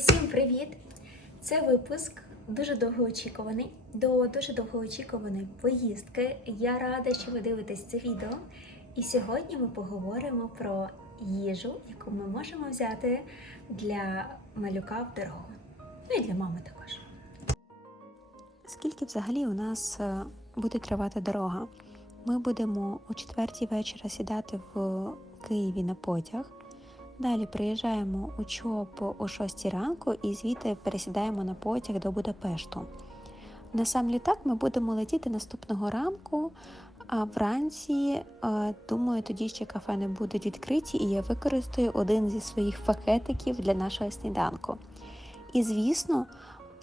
Усім привіт! Це випуск дуже довгоочікуваний до дуже довгоочікуваної поїздки. Я рада, що ви дивитесь це відео. І сьогодні ми поговоримо про їжу, яку ми можемо взяти для малюка в дорогу. Ну і для мами також. Скільки взагалі у нас е, буде тривати дорога? Ми будемо о четвертій вечора сідати в Києві на потяг. Далі приїжджаємо у ЧОП о 6 ранку і звідти пересідаємо на потяг до Будапешту. На сам літак ми будемо летіти наступного ранку, а вранці, е, думаю, тоді ще кафе не будуть відкриті, і я використаю один зі своїх пакетиків для нашого сніданку. І звісно,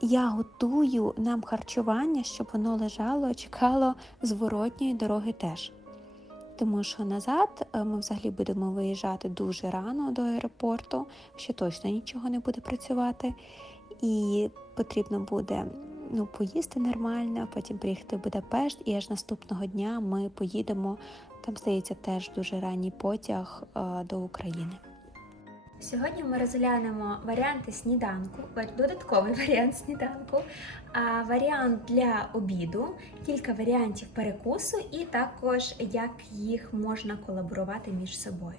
я готую нам харчування, щоб воно лежало, чекало зворотньої дороги теж. Тому що назад е, ми взагалі будемо виїжджати дуже рано до аеропорту, ще точно нічого не буде працювати, і потрібно буде ну, поїсти нормально, потім приїхати в Будапешт, і аж наступного дня ми поїдемо. Там здається теж дуже ранній потяг е, до України. Сьогодні ми розглянемо варіанти сніданку, додатковий варіант сніданку, варіант для обіду, кілька варіантів перекусу, і також як їх можна колаборувати між собою.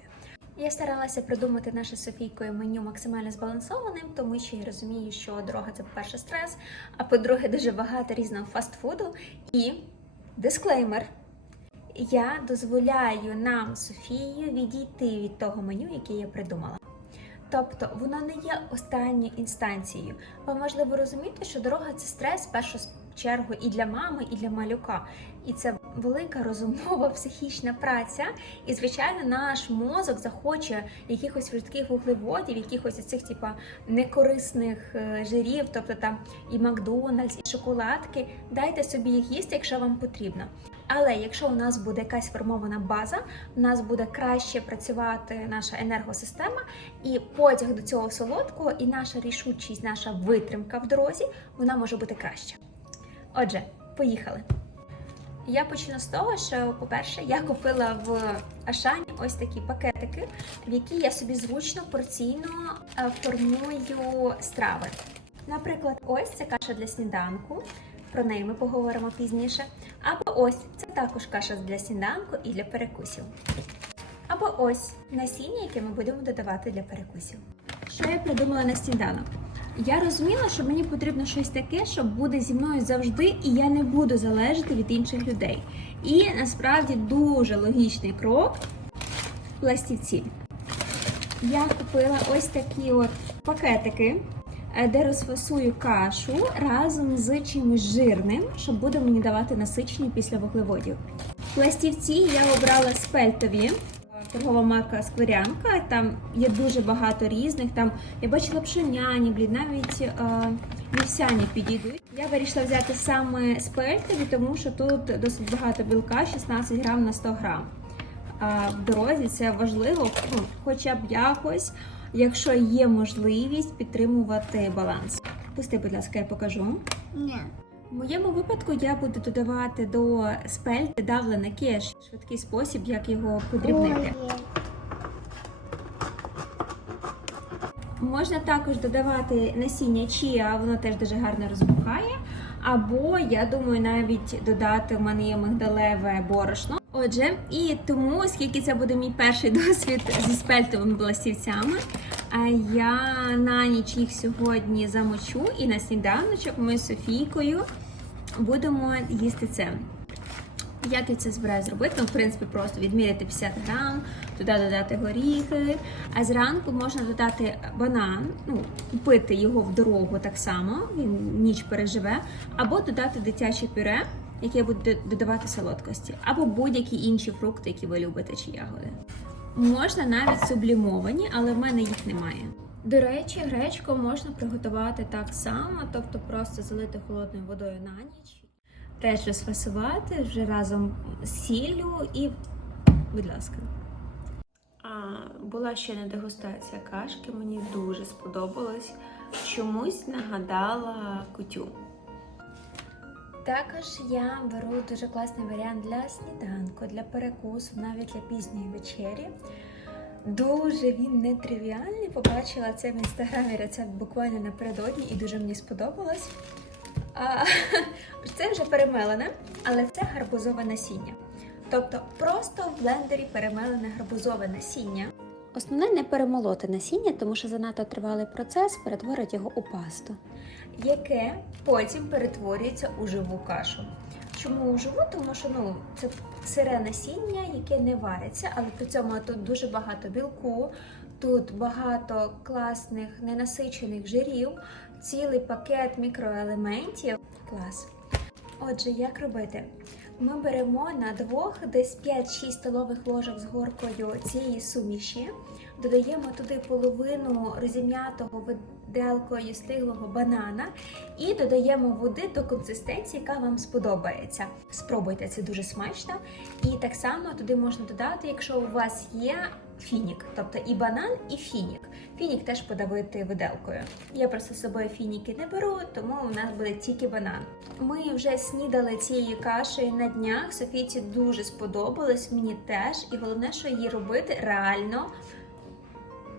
Я старалася придумати наше Софійкою меню максимально збалансованим, тому що я розумію, що дорога це по-перше стрес, а по-друге, дуже багато різного фастфуду. І дисклеймер. Я дозволяю нам з Софією відійти від того меню, яке я придумала. Тобто воно не є останньою інстанцією. Ви можливо розумієте, що дорога це стрес в першу чергу і для мами, і для малюка. І це велика розумова психічна праця. І, звичайно, наш мозок захоче якихось швидких вуглеводів, якихось цих типа некорисних е, жирів, тобто там і Макдональдс, і шоколадки. Дайте собі їх їсти, якщо вам потрібно. Але якщо у нас буде якась сформована база, у нас буде краще працювати наша енергосистема, і потяг до цього солодкого, і наша рішучість, наша витримка в дорозі, вона може бути краща. Отже, поїхали. Я почну з того, що, по-перше, я купила в Ашані ось такі пакетики, в які я собі зручно порційно е, формую страви. Наприклад, ось це каша для сніданку. Про неї ми поговоримо пізніше. Або ось це також каша для сніданку і для перекусів. Або ось насіння, яке ми будемо додавати для перекусів. Що я придумала на сніданок? Я розуміла, що мені потрібно щось таке, що буде зі мною завжди, і я не буду залежати від інших людей. І насправді дуже логічний крок пластівці. Я купила ось такі от пакетики, де розфасую кашу разом з чимось жирним, що буде мені давати насичення після вуглеводів. Пластівці я обрала спельтові. Торгова марка Скверянка, там є дуже багато різних. Там я бачила пшеняні, блін, навіть е, вівсяні підійдуть. Я вирішила взяти саме спельтові, тому що тут досить багато білка, 16 грам на 100 грам. А в дорозі це важливо, ну, хоча б якось, якщо є можливість підтримувати баланс. Пусти, будь ласка, я покажу. Ні. В моєму випадку я буду додавати до спельти давлене кеш, швидкий спосіб, як його подрібнити. Можна також додавати насіння чія, воно теж дуже гарно розбухає. Або я думаю навіть додати в мене є мигдалеве борошно. Отже, і тому, оскільки це буде мій перший досвід зі спельтовими пластівцями, я на ніч їх сьогодні замочу і на сніданочок ми з Софійкою будемо їсти це. Як я це збираю зробити? Ну, в принципі, просто відміряти 50 грам, туди додати горіхи. А зранку можна додати банан, ну, купити його в дорогу так само, він ніч переживе, або додати дитяче пюре, яке буде додавати солодкості, або будь-які інші фрукти, які ви любите, чи ягоди. Можна навіть сублімовані, але в мене їх немає. До речі, гречку можна приготувати так само, тобто просто залити холодною водою на ніч. Теж розфасувати вже разом з сіллю і, будь ласка. А, була ще не дегустація кашки, мені дуже сподобалось. Чомусь нагадала кутю. Також я беру дуже класний варіант для сніданку, для перекусу, навіть для пізньої вечері. Дуже він нетривіальний. Побачила це в інстаграмі рецепт буквально напередодні і дуже мені сподобалось. Це вже перемелене, але це гарбузове насіння. Тобто просто в блендері перемелене гарбузове насіння. Основне не перемолоти насіння, тому що занадто тривалий процес перетворить його у пасту. яке потім перетворюється у живу кашу. Чому у живу? Тому що ну, це сире насіння, яке не вариться, але при цьому тут дуже багато білку, тут багато класних ненасичених жирів, цілий пакет мікроелементів. Клас. Отже, як робити? Ми беремо на двох десь 5-6 столових ложок з горкою цієї суміші, додаємо туди половину розім'ятого виделкою стиглого банана і додаємо води до консистенції, яка вам сподобається. Спробуйте, це дуже смачно. І так само туди можна додати, якщо у вас є фінік, тобто і банан, і фінік. Фінік теж подавити виделкою. Я просто з собою фініки не беру, тому у нас буде тільки банан. Ми вже снідали цією кашею на днях. Софійці дуже сподобалось, мені теж. І головне, що її робити реально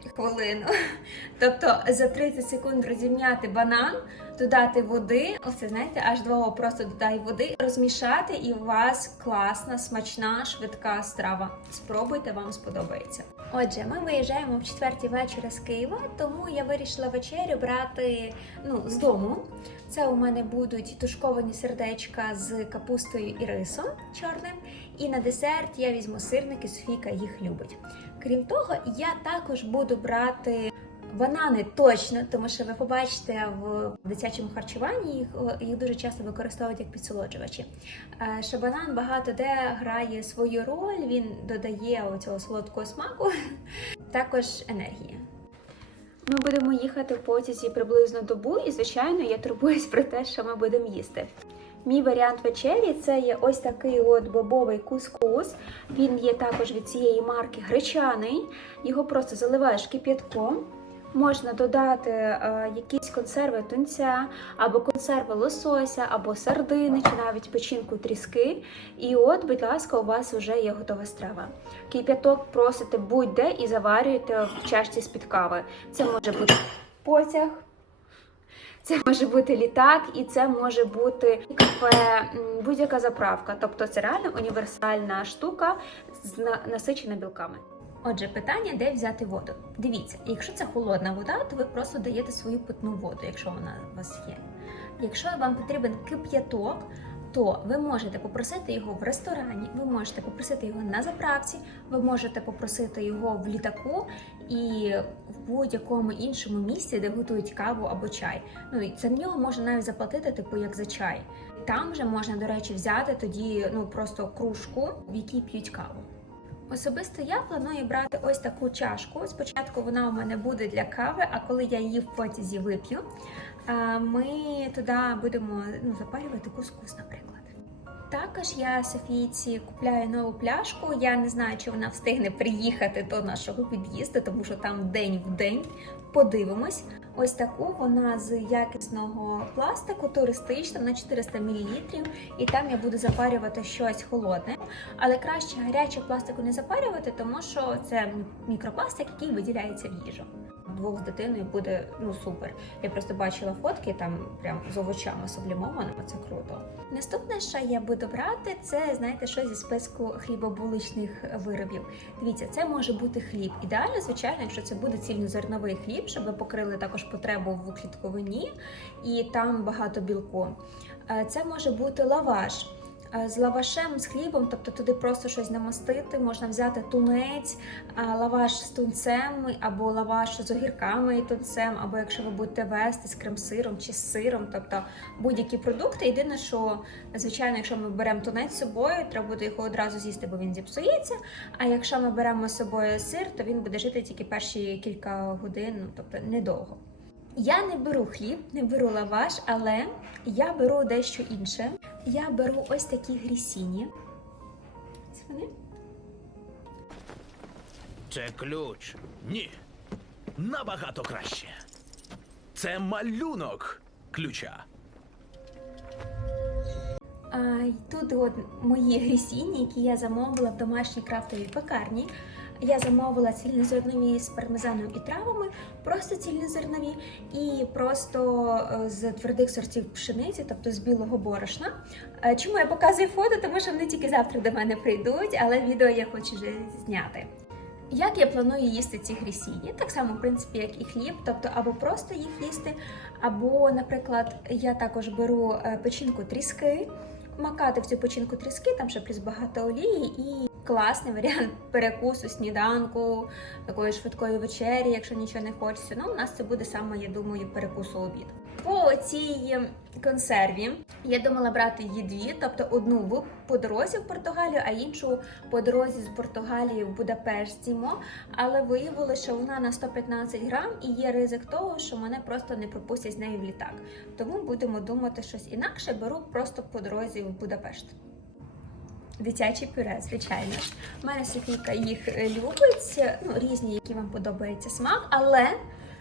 хвилину. Тобто за 30 секунд розім'яти банан, додати води. Оце знаєте, аж двого просто додай води, розмішати, і у вас класна, смачна, швидка страва. Спробуйте, вам сподобається. Отже, ми виїжджаємо в четвертій вечора з Києва, тому я вирішила вечерю брати ну, з дому. Це у мене будуть тушковані сердечка з капустою і рисом чорним. І на десерт я візьму сирники, Софійка їх любить. Крім того, я також буду брати банани точно, тому що ви побачите в дитячому харчуванні їх, їх дуже часто використовують як підсолоджувачі. Е, Що банан багато де грає свою роль, він додає оцього солодкого смаку, також енергії. Ми будемо їхати в потязі приблизно добу, і звичайно, я турбуюсь про те, що ми будемо їсти. Мій варіант вечері це є ось такий от бобовий кускус. Він є також від цієї марки гречаний. Його просто заливаєш кип'ятком. Можна додати е, якісь консерви тунця, або консерви лосося, або сардини, чи навіть печінку тріски. І от, будь ласка, у вас вже є готова страва. Кип'яток просите будь-де і заварюєте в чашці з-під кави. Це може бути потяг. Це може бути літак, і це може бути кафе, будь-яка заправка. Тобто це реально універсальна штука насичена білками. Отже, питання, де взяти воду. Дивіться, якщо це холодна вода, то ви просто даєте свою питну воду, якщо вона у вас є. Якщо вам потрібен кип'яток, то ви можете попросити його в ресторані, ви можете попросити його на заправці, ви можете попросити його в літаку і в будь-якому іншому місці, де готують каву або чай. Ну і за нього можна навіть заплатити, типу як за чай. Там же можна, до речі, взяти тоді ну просто кружку, в якій п'ють каву. Особисто я планую брати ось таку чашку. Спочатку вона у мене буде для кави, а коли я її в потязі вип'ю, ми туди будемо ну, запалювати кускус, наприклад. Також я Софійці купляю нову пляшку. Я не знаю, чи вона встигне приїхати до нашого під'їзду, тому що там день в день. Подивимось. Ось таку вона з якісного пластику, туристична на 400 мл, і там я буду запарювати щось холодне. Але краще гарячого пластику не запарювати, тому що це мікропластик, який виділяється в їжу. Двох з дитиною буде ну супер. Я просто бачила фотки там прям з овочами сублімованими. Це круто. Наступне, що я буду брати, це знаєте, що зі списку хлібобуличних виробів. Дивіться, це може бути хліб. Ідеально, звичайно, якщо це буде цільнозерновий хліб, щоб ви покрили також потребу в клітковині і там багато білку. Е, Це може бути лаваш. Е, З лавашем, з хлібом, тобто туди просто щось намастити, можна взяти тунець, лаваш з тунцем, або лаваш з огірками і тунцем, або якщо ви будете вести з крем-сиром чи з сиром, тобто будь-які продукти. Єдине, що звичайно, якщо ми беремо тунець з собою, треба буде його одразу з'їсти, бо він зіпсується. А якщо ми беремо з собою сир, то він буде жити тільки перші кілька годин, ну тобто недовго. Я не беру хліб, не беру лаваш, але я беру дещо інше. Я беру ось такі грісіні. Ось вони. Це ключ. Ні. Набагато краще. Це малюнок ключа. А, й тут от мої грісіні, які я замовила в домашній крафтовій пекарні. Я замовила цільнозернові з пармезаном і травами, просто цільнозернові і просто е, з твердих сортів пшениці, тобто з білого борошна. Е, Чому я показую фото? Тому що вони тільки завтра до мене прийдуть, але відео я хочу вже зняти. Як я планую їсти ці грісіні? Так само, в принципі, як і хліб, тобто або просто їх їсти, або, наприклад, я також беру е, печінку тріски, макати в цю печінку тріски, там ще плюс багато олії, і класний варіант перекусу, сніданку, такої швидкої вечері, якщо нічого не хочеться. Ну, у нас це буде саме, я думаю, перекусу обід. По цій консерві я думала брати її дві, тобто одну по дорозі в Португалію, а іншу по дорозі з Португалії в Будапешт з'їмо. Але виявилося, що вона на 115 грам і є ризик того, що мене просто не пропустять з нею в літак. Тому будемо думати щось інакше. Беру просто по дорозі в Будапешт. Дитячі пюре, звичайно. У мене Софійка їх е, любить, ну різні, які вам подобається смак, але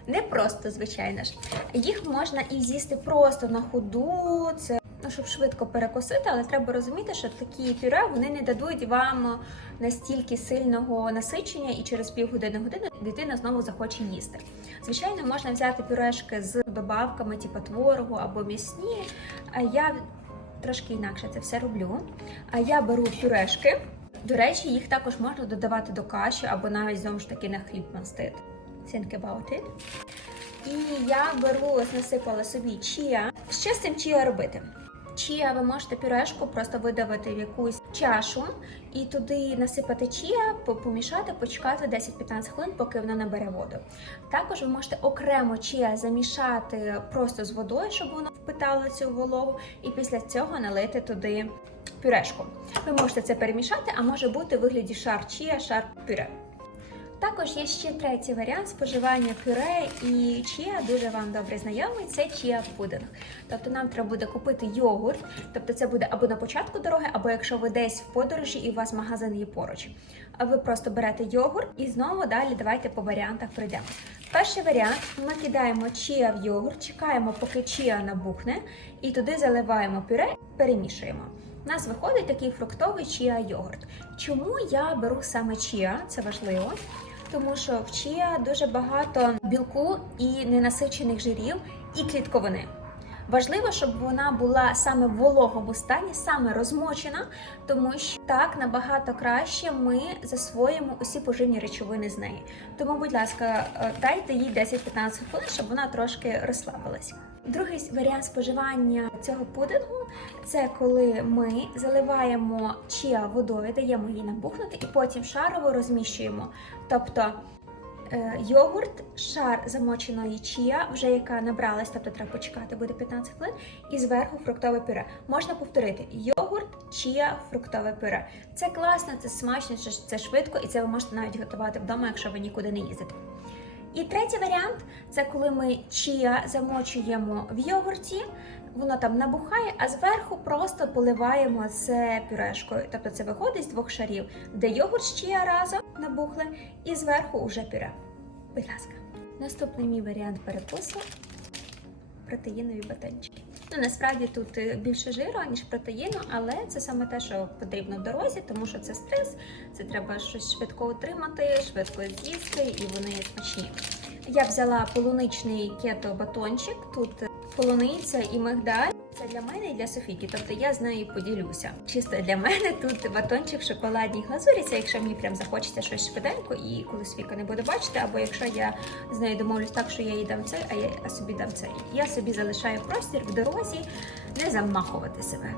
не просто, звичайно ж. Їх можна і з'їсти просто на ходу. Це ну, щоб швидко перекусити, але треба розуміти, що такі пюре вони не дадуть вам настільки сильного насичення, і через півгодини години дитина знову захоче їсти. Звичайно, можна взяти пюрешки з добавками, типу творогу або м'ясні. Я трошки інакше це все роблю. А я беру пюрешки. До речі, їх також можна додавати до каші або навіть знову ж таки на хліб мастити. Think about it. І я беру, насипала собі чія. Що з цим чія робити? Чія ви можете пюрешку просто видавити в якусь чашу і туди насипати чія, помішати, почекати 10-15 хвилин, поки воно набере воду. Також ви можете окремо чія замішати просто з водою, щоб воно впитало цю вологу, і після цього налити туди пюрешку. Ви можете це перемішати, а може бути в вигляді шар чія, шар пюре. Також є ще третій варіант споживання пюре і чія дуже вам добре знайомий. Це чія пудинг. Тобто нам треба буде купити йогурт, тобто це буде або на початку дороги, або якщо ви десь в подорожі і у вас магазин є поруч. А ви просто берете йогурт і знову далі давайте по варіантах пройдемо. Перший варіант: ми кидаємо чія в йогурт, чекаємо, поки чія набухне, і туди заливаємо пюре, перемішуємо. У нас виходить такий фруктовий чія йогурт. Чому я беру саме чія? Це важливо. Тому що в чія дуже багато білку і ненасичених жирів і клітковини. Важливо, щоб вона була саме в вологому стані, саме розмочена, тому що так набагато краще ми засвоїмо усі поживні речовини з неї. Тому, будь ласка, е, дайте їй 10-15 хвилин, щоб вона трошки розслабилась. Другий варіант споживання цього пудингу це коли ми заливаємо чия водою, даємо їй набухнути і потім шарово розміщуємо. Тобто е, йогурт, шар замоченої чія, вже яка набралась, тобто треба почекати, буде 15 хвилин, і зверху фруктове пюре. Можна повторити: йогурт, чія, фруктове пюре. Це класно, це смачно, це швидко, і це ви можете навіть готувати вдома, якщо ви нікуди не їздите. І третій варіант це коли ми чія замочуємо в йогурті, воно там набухає, а зверху просто поливаємо це пюрешкою. Тобто це виходить з двох шарів, де йогурт з чия разом набухли, і зверху уже пюре. Будь ласка. Наступний мій варіант перекусу протеїнові батончики. Ну насправді тут е, більше жиру, ніж протеїну, але це саме те, що потрібно в дорозі, тому що це стрес, це треба щось швидко отримати, швидко з'їсти, і вони смачні. Я взяла полуничний кето батончик. Тут е, полуниця і мигдаль. Це для мене і для Софійки, тобто я з нею поділюся. Чисто для мене тут батончик шоколадній глазурі. Якщо мені прям захочеться щось швиденько, і коли Софійка не буде бачити, або якщо я з нею домовлюсь так, що я їй дам це, а я собі дам це. Я собі залишаю простір в дорозі, не замахувати себе.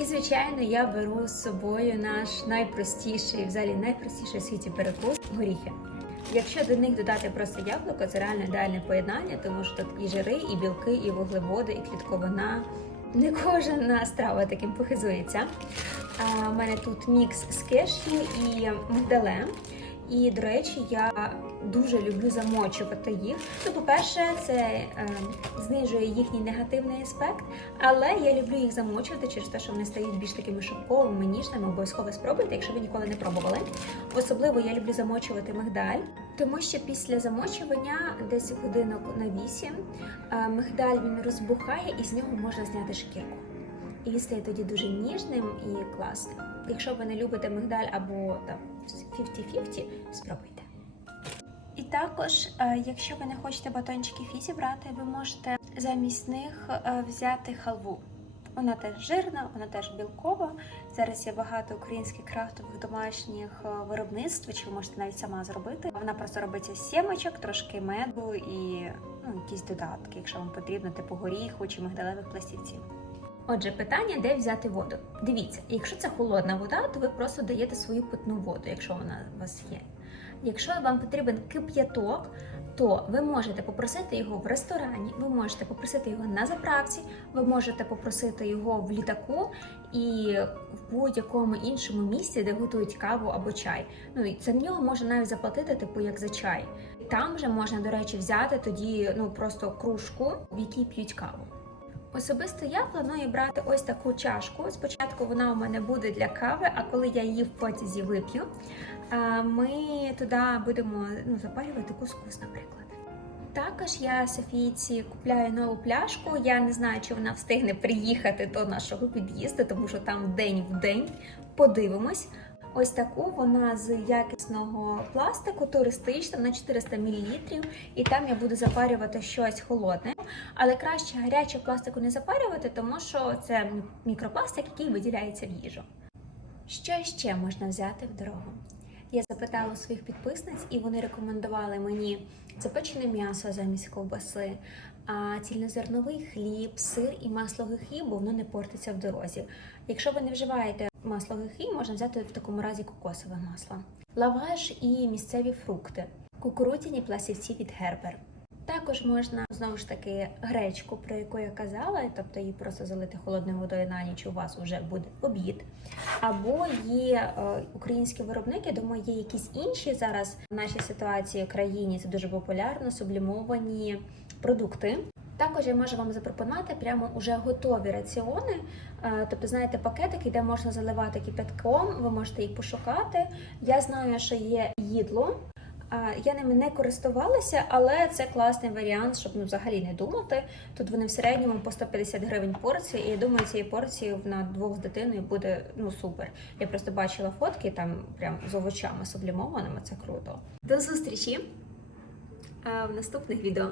І, звичайно, я беру з собою наш найпростіший, взагалі найпростіший в світі перекус горіхи. Якщо до них додати просто яблуко, це реально ідеальне поєднання, тому що тут і жири, і білки, і вуглеводи, і клітковина. Не кожна страва таким похизується. У мене тут мікс з кешю і мигдалем. І, до речі, я дуже люблю замочувати їх. Ну, по-перше, це е, знижує їхній негативний аспект, але я люблю їх замочувати через те, що вони стають більш такими шовковими, ніжними. Обов'язково спробуйте, якщо ви ніколи не пробували. Особливо я люблю замочувати мигдаль, тому що після замочування, десь годинок на 8, е, мигдаль він розбухає і з нього можна зняти шкірку. І стає тоді дуже ніжним і класним. Якщо ви не любите мигдаль або там 50-50, спробуйте. І також, е, якщо ви не хочете батончики фізі брати, ви можете замість них е, взяти халву. Вона теж жирна, вона теж білкова. Зараз є багато українських крафтових домашніх е, виробництв, чи ви можете навіть сама зробити. Вона просто робиться з сімочок, трошки меду і ну, якісь додатки, якщо вам потрібно, типу горіху чи мигдалевих пластівців. Отже, питання, де взяти воду. Дивіться, якщо це холодна вода, то ви просто даєте свою питну воду, якщо вона у вас є. Якщо вам потрібен кип'яток, то ви можете попросити його в ресторані, ви можете попросити його на заправці, ви можете попросити його в літаку і в будь-якому іншому місці, де готують каву або чай. Ну і за нього можна навіть заплатити, типу як за чай. Там вже можна, до речі, взяти тоді ну просто кружку, в якій п'ють каву. Особисто я планую брати ось таку чашку. Спочатку вона у мене буде для кави, а коли я її в потязі вип'ю, ми туди будемо ну, запалювати кускус, наприклад. Також я Софійці купляю нову пляшку. Я не знаю, чи вона встигне приїхати до нашого під'їзду, тому що там день в день. Подивимось. Ось таку вона з якісного пластику, туристична на 400 мл, і там я буду запарювати щось холодне. Але краще гарячу пластику не запарювати, тому що це мікропластик, який виділяється в їжу. Що ще можна взяти в дорогу? Я запитала своїх підписниць, і вони рекомендували мені запечене м'ясо замість ковбаси, а цільнозерновий хліб, сир і масло гихі, бо воно не портиться в дорозі. Якщо ви не вживаєте масло гихі, можна взяти в такому разі кокосове масло. Лаваш і місцеві фрукти, кукурудзяні пластівці від Гербер. Також можна знову ж таки гречку, про яку я казала, тобто її просто залити холодною водою на ніч. У вас вже буде обід. Або є е, українські виробники, думаю, є якісь інші зараз в нашій ситуації в країні. Це дуже популярно, сублімовані продукти. Також я можу вам запропонувати прямо уже готові раціони. Е, Тобто, знаєте, пакетики, де можна заливати кипятком, ви можете їх пошукати. Я знаю, що є їдло. Я ними не користувалася, але це класний варіант, щоб ну, взагалі не думати. Тут вони в середньому по 150 гривень порції, і я думаю, цієї порції на двох з дитиною буде ну супер. Я просто бачила фотки там прям з овочами сублімованими. Це круто. До зустрічі в наступних відео.